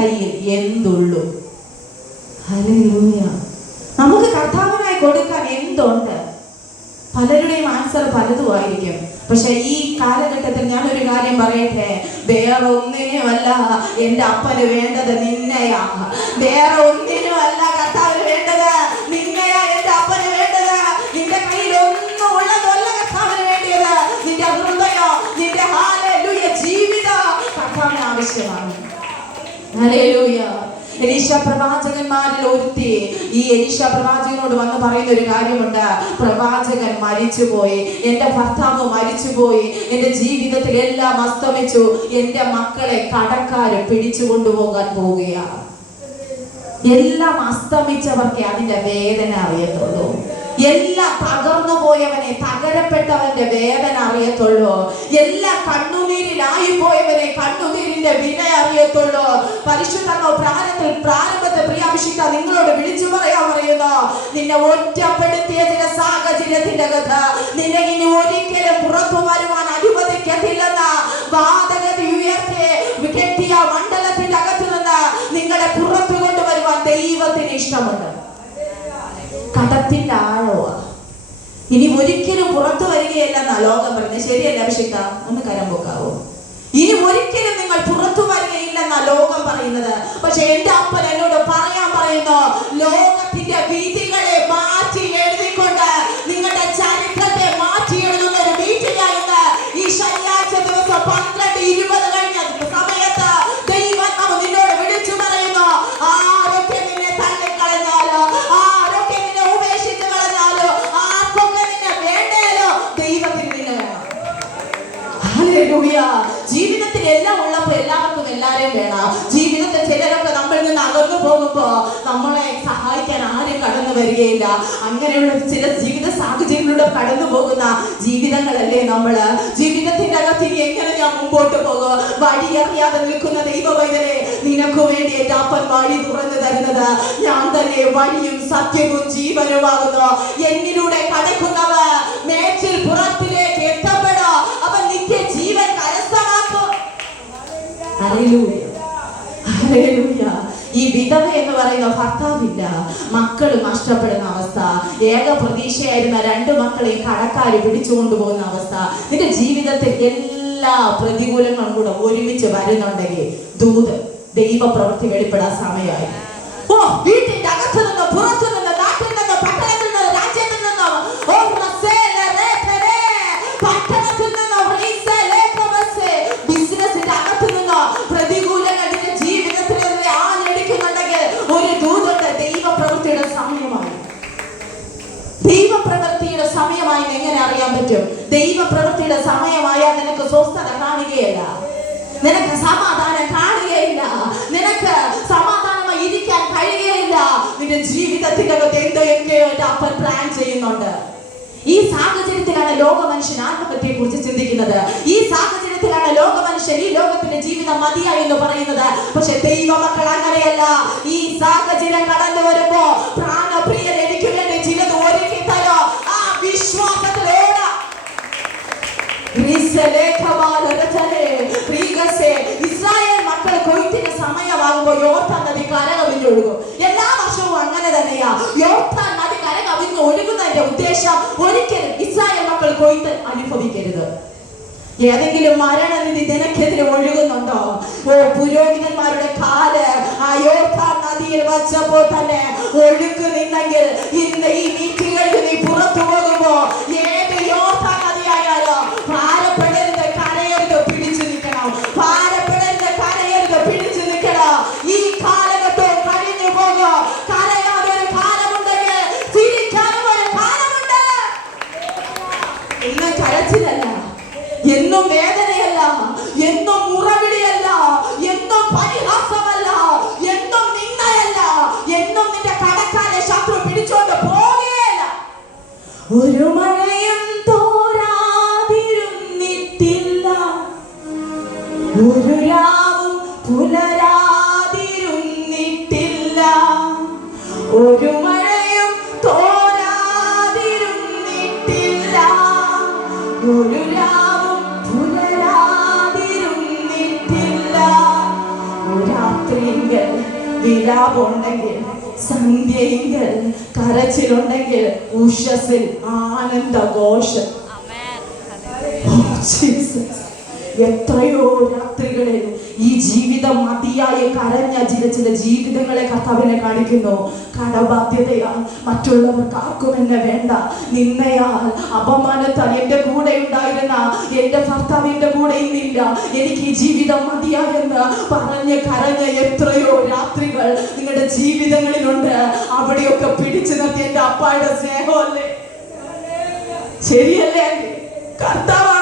കയ്യിൽ എന്തുള്ളൂ? ഹല്ലേലൂയ. നമുക്ക് കർത്താവിനായി കൊടുക്കാൻ എന്തുണ്ട്? പലരുടെയും ആൻസർ പലതുമായിരിക്കും. പക്ഷെ ഈ കാലഘട്ടത്തിൽ ഞാനൊരു കാര്യം പറയട്ടെ, വേറെ ഒന്നിനുമല്ല എൻ്റെ അപ്പന് വേണ്ടത് നിന്നെയാ. വേറെ ഒന്നിനുമല്ല കർത്താവിന് വേണ്ടത് നിന്നെയാ. എൻ്റെ അപ്പന് വേണ്ടത് നിന്റെ കയ്യിൽ ഒന്നും ഉള്ളതല്ല കർത്താവിന് വേണ്ടിയത്. നിന്റെ ഹൃദയം, നിന്റെ ഹല്ലേലൂയ ജീവിതം കർത്താവിന് ആവശ്യമാണ്. ഹല്ലേലൂയ. എലീശ പ്രവാചകന്മാരിൽ ഒരുത്തി ഈ എലീശ പ്രവാചകനോട് വന്ന് പറയുന്ന ഒരു കാര്യമുണ്ട്. പ്രവാചകൻ മരിച്ചുപോയി, എൻ്റെ ഭർത്താവ് മരിച്ചുപോയി, എൻ്റെ ജീവിതത്തിൽ എല്ലാം അസ്തമിച്ചു, എൻ്റെ മക്കളെ കടക്കാര് പിടിച്ചു കൊണ്ടുപോകാൻ പോവുകയാണ്. എല്ലാം അസ്തമിച്ചവർക്ക് അതിന്റെ വേദന അറിയത്തുള്ളൂ. എല്ലാം തകർന്നു പോയവനെ, തകരപ്പെട്ടവന്റെ വേദന അറിയത്തുള്ളൂ. എല്ലാം കണ്ണുനീരിലായി പോയവനെ കണ്ണുനീരിന്റെ വില അറിയത്തുള്ളൂ. പരിശുദ്ധ പ്രാരംഭത്തെ പ്രിയാഭിഷിക്ക നിങ്ങളോട് വിളിച്ചു പറയാൻ പറയുന്നു, നിന്നെ ഒറ്റപ്പെടുത്തിയ ചില സാഹചര്യത്തിന്റെ കഥ നിന്നെ ഇനി ഒരിക്കലും പുറത്തു വരുവാൻ അനുവദിക്കത്തില്ലെന്ന വാദഗതി ഉയർത്തി കെട്ടിയ മണ്ഡലത്തിന്റെ അകത്തു നിന്ന് നിങ്ങളെ പുറത്തു കൊണ്ടുവരുവാൻ ദൈവത്തിന് ഇഷ്ടമുണ്ട്. കടത്തിന്റെ ആഴോ ഇനി ഒരിക്കലും പുറത്തു വരികയല്ലെന്നാ ലോകം പറയുന്നത്. ശരിയല്ല അഭിഷിക്ക? ഒന്ന് കരം പൊക്കാവോ? ഇനി ഒരിക്കലും നിങ്ങൾ പുറത്തു വരികയില്ലെന്നാ ലോകം പറയുന്നത്. പക്ഷെ എന്റെ അപ്പൻ എന്നോട് പറയാൻ പറയുന്നു, ലോകത്തിന്റെ വിധികളെ മാറ്റി എഴുതിക്കൊണ്ട് നിങ്ങളുടെ ചരിത്രത്തെ മാറ്റി എഴുതുന്ന ഒരു മീറ്റിംഗായിരുന്നു ഈ ശനിയാഴ്ച ദിവസം 12:20 കഴിഞ്ഞ സമയത്ത് ദൈവം നിന്നോട് വിളിച്ചു പറയുന്നു, ആരൊക്കെ നിന്നെ തള്ളിക്കളഞ്ഞാലോ, ആരൊക്കെ നിന്നെ ഉപേക്ഷിച്ച് കളഞ്ഞാലോ, ആർക്കൊക്കെ നിന്നെ വേണ്ടേലോ, ദൈവത്തിന് നിന്നെ വേണം. ഹല്ലേലൂയ. ജീവിതത്തിൽ എല്ലാം ഉള്ളപ്പോൾ എല്ലാവർക്കും എല്ലാരെയും വേണം. ജീവിതത്തിൽ ചിലരൊക്കെ നമ്മളിൽ നിന്ന് അകന്നു പോകുമ്പോ നമ്മളെ സഹായിക്കാൻ ആരും കടന്നു വരികയില്ല. അങ്ങനെയുള്ള ചില ജീവിത സാഹചര്യങ്ങളിലൂടെ കടന്നു പോകുന്ന ജീവിതങ്ങളല്ലേ നമ്മള്. ജീവിതത്തിന്റെ അകത്ത് ഇനി എങ്ങനെ ഞാൻ മുമ്പോട്ട് പോകും? വഴി അറിയാതെ നിൽക്കുന്ന ദൈവവൈദ്യരെ, നിനക്ക് വേണ്ടി എൻ്റെ അപ്പൻ വഴി തുറന്നു തരുന്നത് ഞാൻ തന്നെ വഴിയും സത്യവും ജീവനുമാകുന്നു. എന്നിലൂടെ കടക്കുന്നവർ മേച്ചിൽ പുറത്തിലേക്ക് എത്തപ്പെടോ, അവൻ നിത്യ ജീവൻ കരസ്ഥമാക്കും. ഹല്ലേലൂയ. ഹല്ലേലൂയ. ഈ വിധവ എന്ന് പറയുന്ന ഭർത്താവില്ല, മക്കൾ നഷ്ടപ്പെടുന്ന അവസ്ഥ, ഏക പ്രതീക്ഷയായിരുന്ന 2 മക്കളെയും കടക്കാര് പിടിച്ചുകൊണ്ടുപോകുന്ന അവസ്ഥ. നിന്റെ ജീവിതത്തിൽ എല്ലാ പ്രതികൂലങ്ങളും കൂടെ ഒരുമിച്ച് വരുന്നുണ്ടെങ്കിൽ ദൂത് ദൈവ പ്രവൃത്തി വെളിപ്പെടാൻ സമയമായി. ഓ, വീട്ടിന്റെ അകത്ത് നിന്ന്, പുറത്തു നിന്ന്, നാട്ടിൽ നിന്ന്, പട്ടണത്തിൽ നിന്ന്, രാജ്യത്തിൽ നിന്ന്, ബിസിനസിന്റെ അകത്ത് നിന്ന് പ്രതികൂലങ്ങൾ നിന്റെ ജീവിതത്തിൽ ആഞ്ഞടിക്കുന്നുണ്ടെങ്കിൽ ഒരു ദൂതുണ്ട്. ദൈവപ്രവൃത്തിയുടെ സമയമായി. ദൈവപ്രവൃത്തിയുടെ സമയമായി എങ്ങനെ അറിയാൻ പറ്റും? ദൈവപ്രവൃത്തിയുടെ സമയമായാൽ നിനക്ക് സ്വസ്ഥത കാണുകയില്ല, നിനക്ക് സമാധാനം കാണുകയില്ല, നിനക്ക് സമാധാനമായി ഇരിക്കാൻ കഴിയുകയില്ല. നിന്റെ ജീവിതത്തിന്റെ അകത്ത് എന്തൊക്കെയോ അപ്പൻ പ്ലാൻ ചെയ്യുന്നുണ്ട്. ഈ സാഹചര്യത്തിലാണ് ലോക മനുഷ്യൻ ആത്മഹത്യയെ കുറിച്ച് ചിന്തിക്കുന്നത്. ഈ സാഹചര്യത്തിലാണ് ലോക മനുഷ്യൻ ഈ ലോകത്തിന്റെ ജീവിതം മതിയായി എന്ന് പറയുന്നത്. പക്ഷെ ദൈവമക്കൾ അങ്ങനെയല്ല. ഈ സാഹചര്യം കടന്നു വരുമ്പോ പ്രാണപ്രിയൻ എനിക്ക് വേണ്ടി ചിലത് ഒരുക്കി തരോ, ആ വിശ്വാസത്തിലോട ഇസ്രായേൽ മക്കൾ കൊയ്ത്തിന് സമയമാകുമ്പോ യോർദാൻ നദി കരകവിഞ്ഞൊഴുകും. എല്ലാ വർഷവും അങ്ങനെ തന്നെയാ. യോർദാൻ നദി കരകവിഞ്ഞ് ഒഴുകുന്നതിന്റെ ഉദ്ദേശം ഒരിക്കലും ഇസ്രായേൽ മക്കൾ കൊയ്ത്ത് അനുഭവിക്കരുത്. ഏതെങ്കിലും മരണനിധി നിനക്കെതിരെ ഒഴുകുന്നുണ്ടോ? ഓ, പുരോഹിതന്മാരുടെ കാല് ആ യോർദാൻ നദിയിൽ വച്ചപ്പോൾ തന്നെ ഒഴുക്ക് നിന്നെങ്കിൽ ഇന്ന് ഈ മീറ്റിംഗിൽ നീ പുറത്തു പോകുമ്പോ ഏത് യോർദാൻ നദിയായാലോ ഭാരപ്പെടരുത്, കരയരുത്, പിടിച്ചു നിൽക്കണം. ഭാരപ്പെടരുത്, കരയരുത്, പിടിച്ചു നിൽക്കണം. ഈ കാലഘട്ടം കഴിഞ്ഞു പോകും. കരയാതെ ഒരു കാലമുണ്ടെങ്കിൽ ചിരിക്കാനും ഒരു കാലമുണ്ട്. ഇന്ന് കരച്ചിലല്ല, എന്നും വേദനയല്ല, എന്നും മുറവിളിയല്ല, എന്നും പരിഹാസമല്ല, എന്നും നിന്നയല്ല, എന്നും നിന്റെ കടക്കാരെ ശത്രു പിടിച്ചോണ്ട് പോവുകയല്ല. ഒരു മഴയും തോരാതിരുന്നിട്ടില്ല, ഒരു രാവും പുലരാതിരുന്നിട്ടില്ല, ഒരു മഴയും തോരാതിരുന്നിട്ടില്ല, ഒരു രാവും പുലരാതിരുന്നിട്ടില്ല, രാത്രി രാത്രിയെങ്കിൽ വിലാപുണ്ടെങ്കിൽ, സന്ധ്യയെങ്കിൽ കരച്ചിലുണ്ടെങ്കിൽ, ഉഷസ്സിൽ ആനന്ദഘോഷം. എത്രയോ രാത്രികളിൽ ഈ ജീവിതം മതിയായി കരഞ്ഞ ചില ജീവിതങ്ങളെ കർത്താവിനെ കാണിക്കുന്നു. കടബാധ്യതയാൽ മറ്റുള്ളവർക്ക് ആർക്കും എന്നെ വേണ്ട, നിന്നയാൽ അപമാനത്താൽ എൻ്റെ കൂടെ ഉണ്ടായിരുന്ന എൻ്റെ ഭർത്താവിൻ്റെ കൂടെ ഇന്നില്ല, എനിക്ക് ഈ ജീവിതം മതിയായെന്ന് പറഞ്ഞ് കരഞ്ഞ എത്രയോ രാത്രികൾ നിങ്ങളുടെ ജീവിതങ്ങളിലുണ്ട്. അവിടെയൊക്കെ പിടിച്ചു നിർത്തി എൻ്റെ അപ്പായുടെ സ്നേഹമല്ലേ? ശരിയല്ലേ? കർത്താവ്